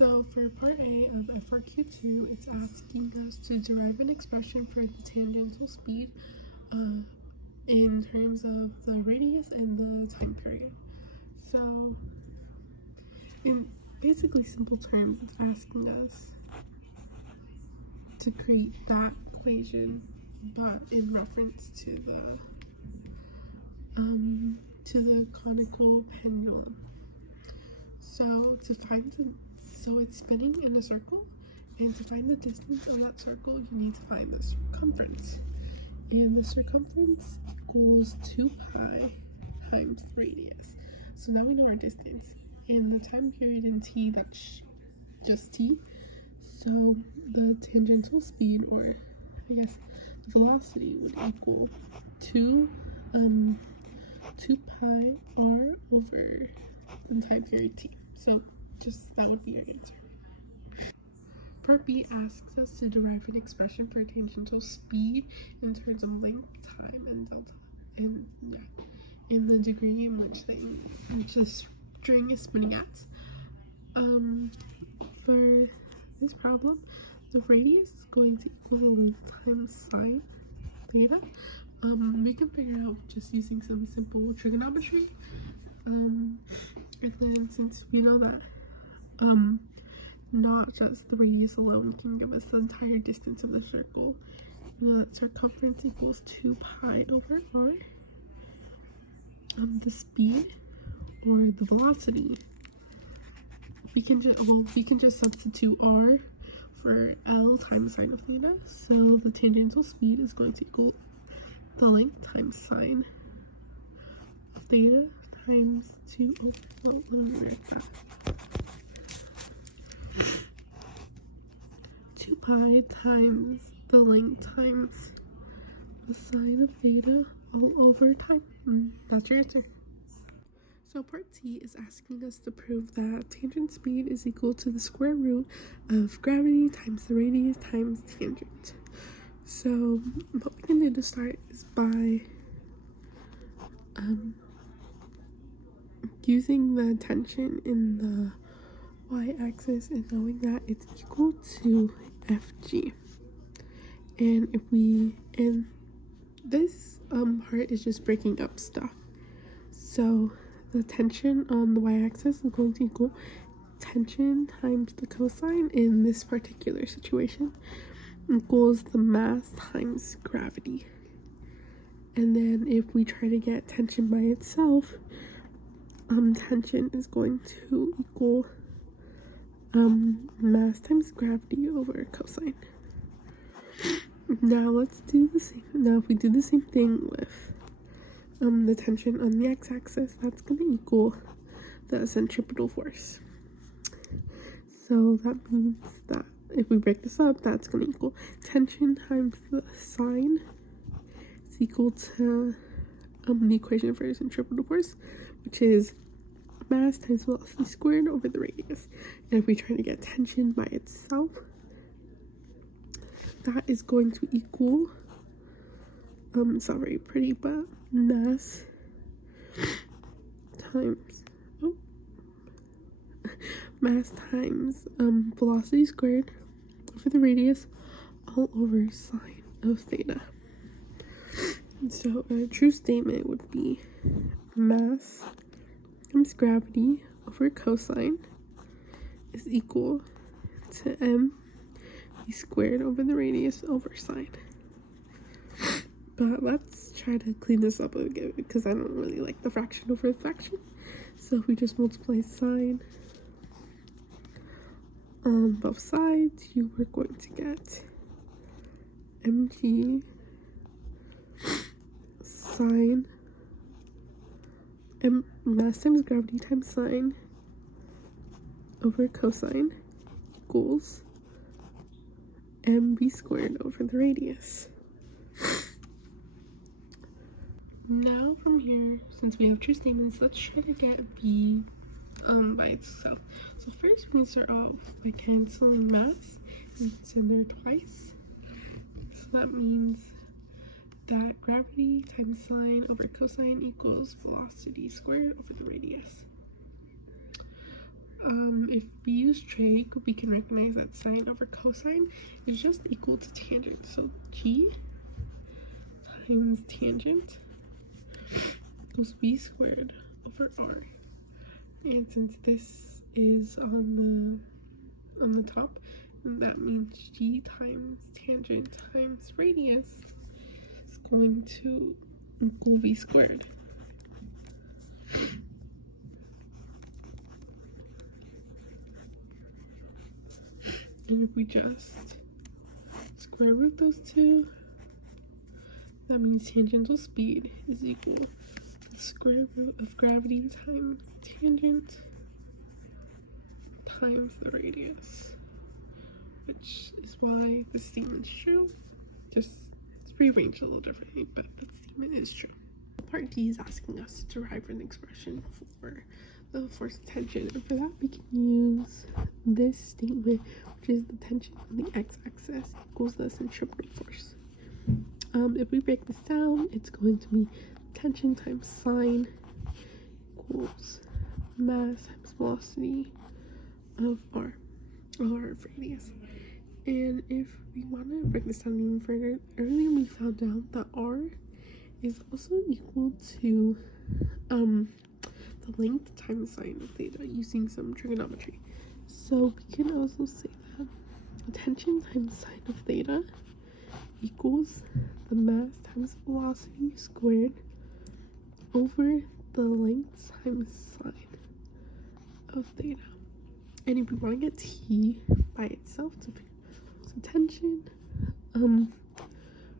So for part A of FRQ2, it's asking us to derive an expression for the tangential speed in terms of the radius and the time period. So in basically simple terms, it's asking us to create that equation, but in reference to the conical pendulum. So it's spinning in a circle, and to find the distance of that circle, you need to find the circumference. And the circumference equals 2 pi times the radius. So now we know our distance. And the time period in t, that's just t. So the tangential speed, or I guess the velocity, would equal 2 pi r over the time period t. So that would be your answer. Part B asks us to derive an expression for tangential speed in terms of length, time, and delta, and the degree in which the string is spinning at. For this problem, the radius is going to equal the length times sine theta. We can figure it out just using some simple trigonometry. And then since we know that not just the radius alone can give us the entire distance of the circle, you know that circumference equals 2 pi over r. The speed, or the velocity, we can just substitute r for L times sine of theta. So the tangential speed is going to equal the length times sine of theta times 2 over, let me write that. 2 pi times the length times the sine of theta all over time. That's your answer. So part T is asking us to prove that tangent speed is equal to the square root of gravity times the radius times tangent. So what we can do to start is by using the tension in the y-axis and knowing that it's equal to Fg. And this part is just breaking up stuff. So the tension on the y-axis is going to equal tension times the cosine in this particular situation equals the mass times gravity. And then if we try to get tension by itself, tension is going to equal mass times gravity over cosine. Now let's do the same. Now if we do the same thing with the tension on the x-axis, that's going to equal the centripetal force. So that means that if we break this up, that's going to equal tension times the sine is equal to the equation for centripetal force, which is mass times velocity squared over the radius. And if we try to get tension by itself, that is going to equal, it's not very pretty, but mass times velocity squared over the radius all over sine of theta. So a true statement would be mass times gravity over cosine is equal to mv squared over the radius over sine. But let's try to clean this up again because I don't really like the fraction over the fraction. So if we just multiply sine on both sides, you are going to get mg sine mass times gravity times sine over cosine equals mv squared over the radius. Now from here, since we have true statements, let's try to get b by itself. So first we can start off by canceling mass. It's in there twice. So that means that gravity times sine over cosine equals velocity squared over the radius. if we use trig, we can recognize that sine over cosine is just equal to tangent. So g times tangent equals b squared over r. And since this is on the top, that means g times tangent times radius is going to equal v squared. And if we just square root those two, that means tangential speed is equal to the square root of gravity times tangent times the radius, which is why the statement is true. Just it's rearranged a little differently, but the statement is true. Part D is asking us to derive an expression for the force of tension, and for that we can use this statement, which is the tension on the x-axis equals the centripetal force. If we break this down, it's going to be tension times sine equals mass times velocity of r, or radius. And if we want to break this down even further, earlier we found out that r is also equal to the length times sine of theta using some trigonometry. So we can also say that tension times sine of theta equals the mass times velocity squared over the length times sine of theta. And if we want to get t by itself, so tension,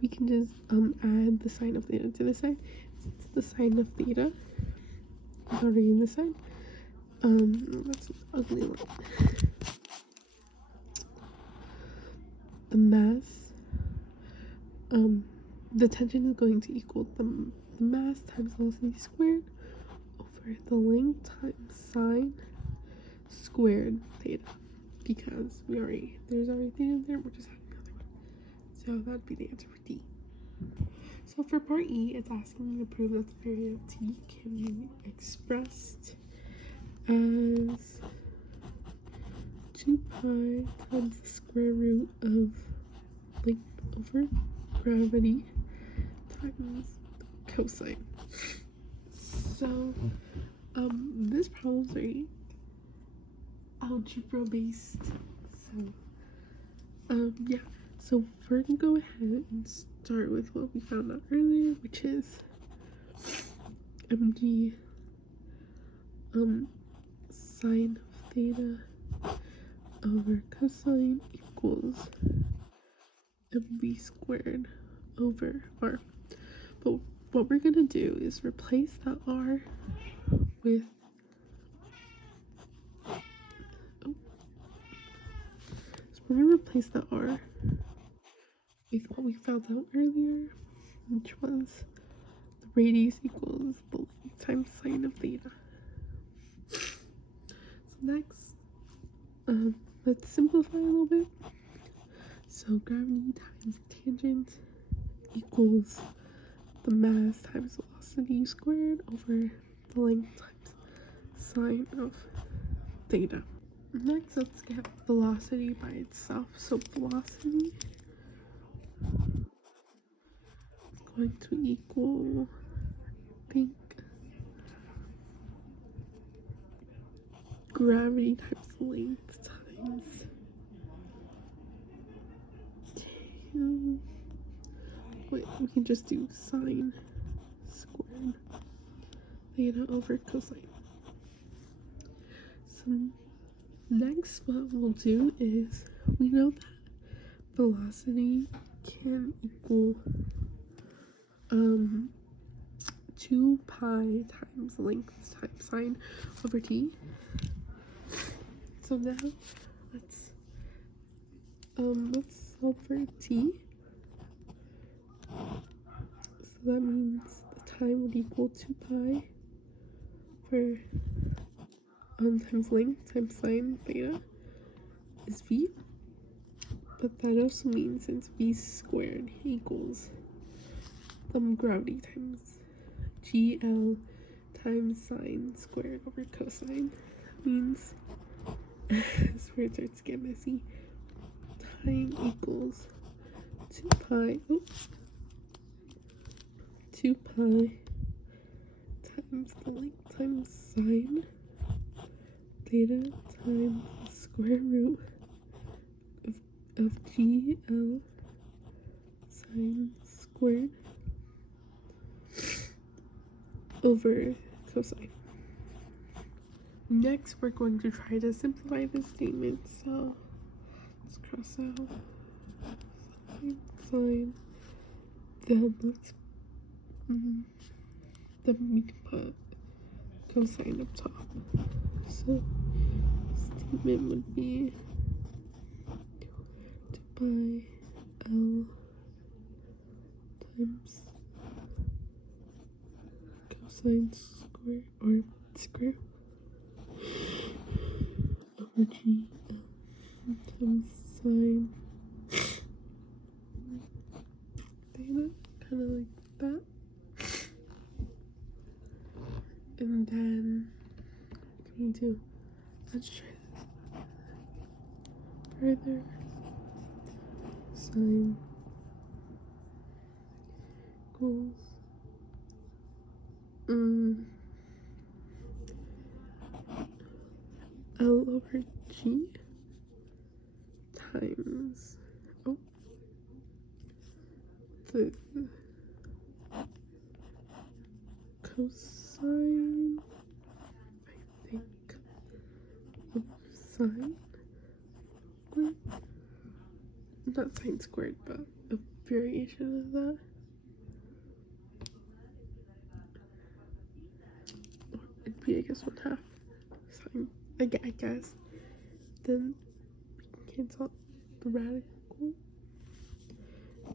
we can just add the sine of theta to the side. Since the sine of theta is already in the side, that's an ugly line. The mass, the tension is going to equal the mass times velocity squared over the length times sine squared theta, because there's already theta there, we're just adding another one. So that'd be the answer for D. So for part E, it's asking you to prove that the period of T can be expressed as 2 pi times the square root of length over gravity times cosine. So this problem's very algebra based. So yeah, so we're gonna go ahead and start with what we found out earlier, which is mg sine of theta over cosine equals mv squared over r. But what we're gonna do is replace that r with we're gonna replace the r with what we found out earlier, which was the radius equals the length times sine of theta. So next, let's simplify a little bit. So gravity times tangent equals the mass times velocity squared over the length times sine of theta. Next, let's get velocity by itself. So velocity is going to equal, I think, gravity times length times 2. Wait, we can just do sine squared theta over cosine. So next, what we'll do is we know that velocity can equal 2 pi times length times sine over t. So now let's solve for t. So that means the time would equal 2 pi for times length times sine theta is v. But that also means since v squared equals gravity times gl times sine squared over cosine, that means This where it starts to get messy. Time equals 2 pi, 2 pi times the length times sine theta times the square root of GL sine squared over cosine. Next, we're going to try to simplify this statement. So let's cross out sine. Then we can put cosine up top. So statement would be 2 pi L times cosine square or square over G times sine theta, kind of like that. And then we're going to, let's try this further. Sine equals L over G times the cosine, I think, of sine squared. Not sine squared, but a variation of that. Or it'd be, I guess, 1/2 sine. I guess. Then we can cancel out the radical.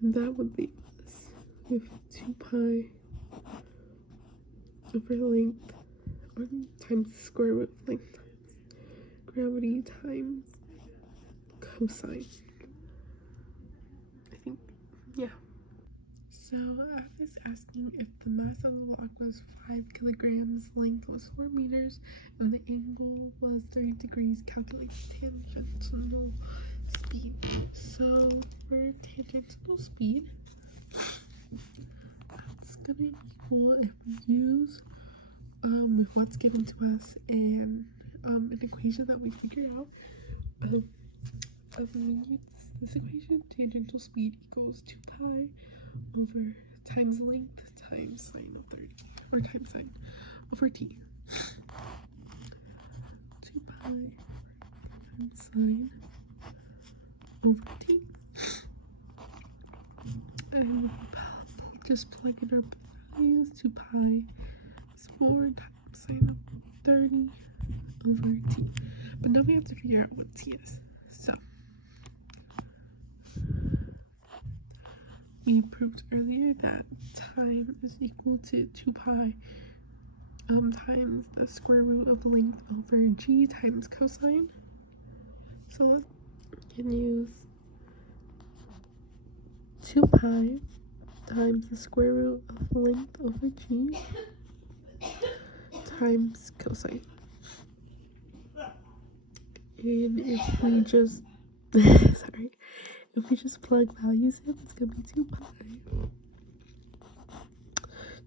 And that would leave us with 2 pi over length, or times the square root of length times gravity times cosine. I think, yeah. So I was asking if the mass of the block was 5 kilograms, length was 4 meters, and the angle was 30 degrees, calculate the tangential speed. So for tangential speed, that's gonna equal, if we use with what's given to us and an equation that we figured out, if we use this equation, tangential speed equals 2 pi over times length times sine of 30, or times sine over t. 2 pi times sine over t. And just plug in our values. 2 pi is 4 times sine of 30 over t. But now we have to figure out what t is. So we proved earlier that time is equal to 2 pi times the square root of length over g times cosine. So we can use 2 pi times the square root of length over g times cosine. And if we just if we just plug values in, it's gonna be 2 pi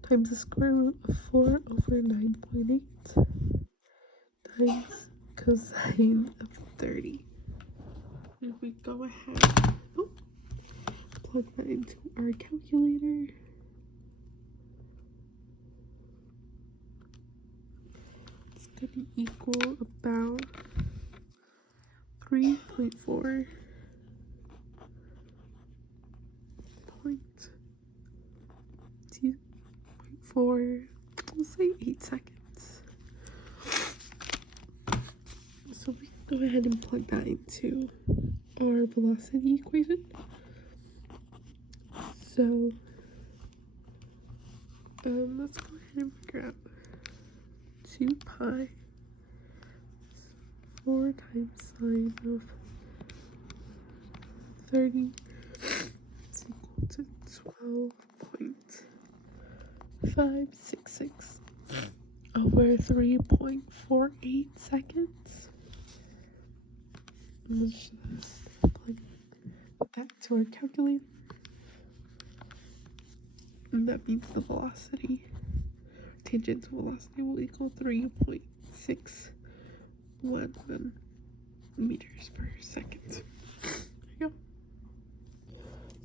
times the square root of 4 over 9.8 times cosine of 30. If we go ahead, plug that into our calculator, it's gonna equal about 3.4 we'll say 8 seconds. So we can go ahead and plug that into our velocity equation. So let's go ahead and figure out 2 pi 4 times sine of 30 is equal to 12.566 over 3.48 seconds. let's just plug that to our calculator. And that means the velocity, tangential velocity, will equal 3.611 meters per second. There you go.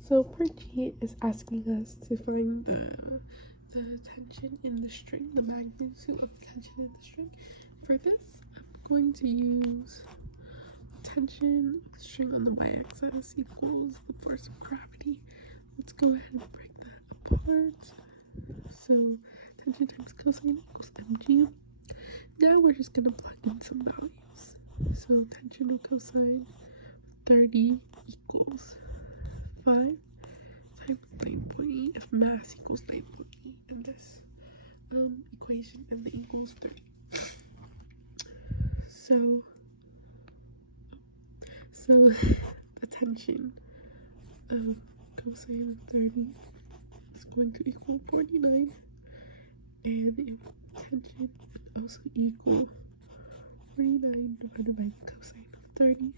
So part G is asking us to find the tension in the string, the magnitude of the tension in the string. For this, I'm going to use tension of the string on the y-axis equals the force of gravity. Let's go ahead and break that apart. So tension times cosine equals mg. Now we're just going to plug in some values. So tension of cosine 30 equals 5 times 9.8 if mass equals 9.8 in this equation, and the equals 30. So the tension of cosine of 30 is going to equal 49, and if tension would also equal 49 divided by the cosine of 30.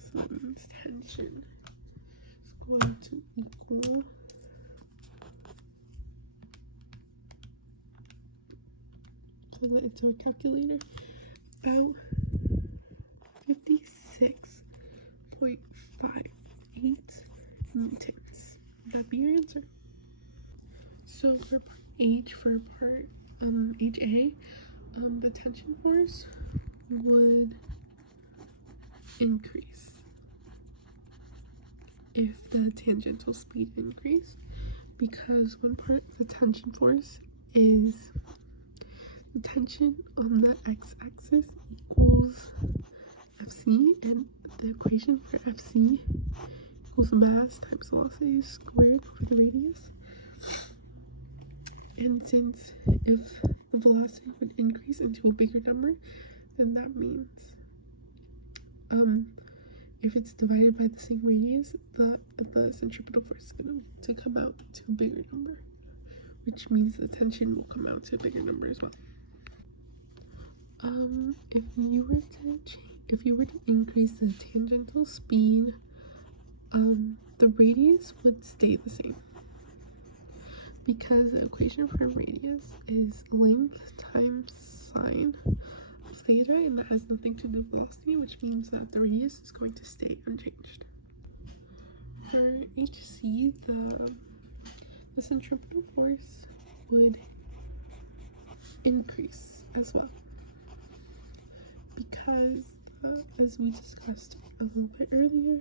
So that means tension is going to equal plug that into our calculator, about 56.58 newtons. Would that be your answer? So for part H, for part HA, the tension force would increase if the tangential speed increased, because one part of the tension force is the tension on the x-axis equals Fc, and the equation for Fc equals mass times velocity squared over the radius. And since if the velocity would increase into a bigger number, then that means if it's divided by the same radius, the centripetal force is going to come out to a bigger number, which means the tension will come out to a bigger number as well. If you were to increase the tangential speed, the radius would stay the same, because the equation for radius is length times sine of theta, and that has nothing to do with velocity, which means that the radius is going to stay unchanged. For HC, the centripetal force would increase as well, because as we discussed a little bit earlier,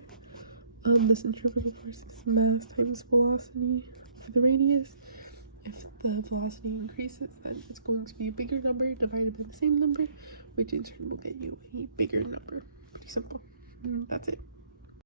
the centripetal force is mass times velocity for the radius. If the velocity increases, then it's going to be a bigger number divided by the same number, which in turn will get you a bigger number. Pretty simple. That's it.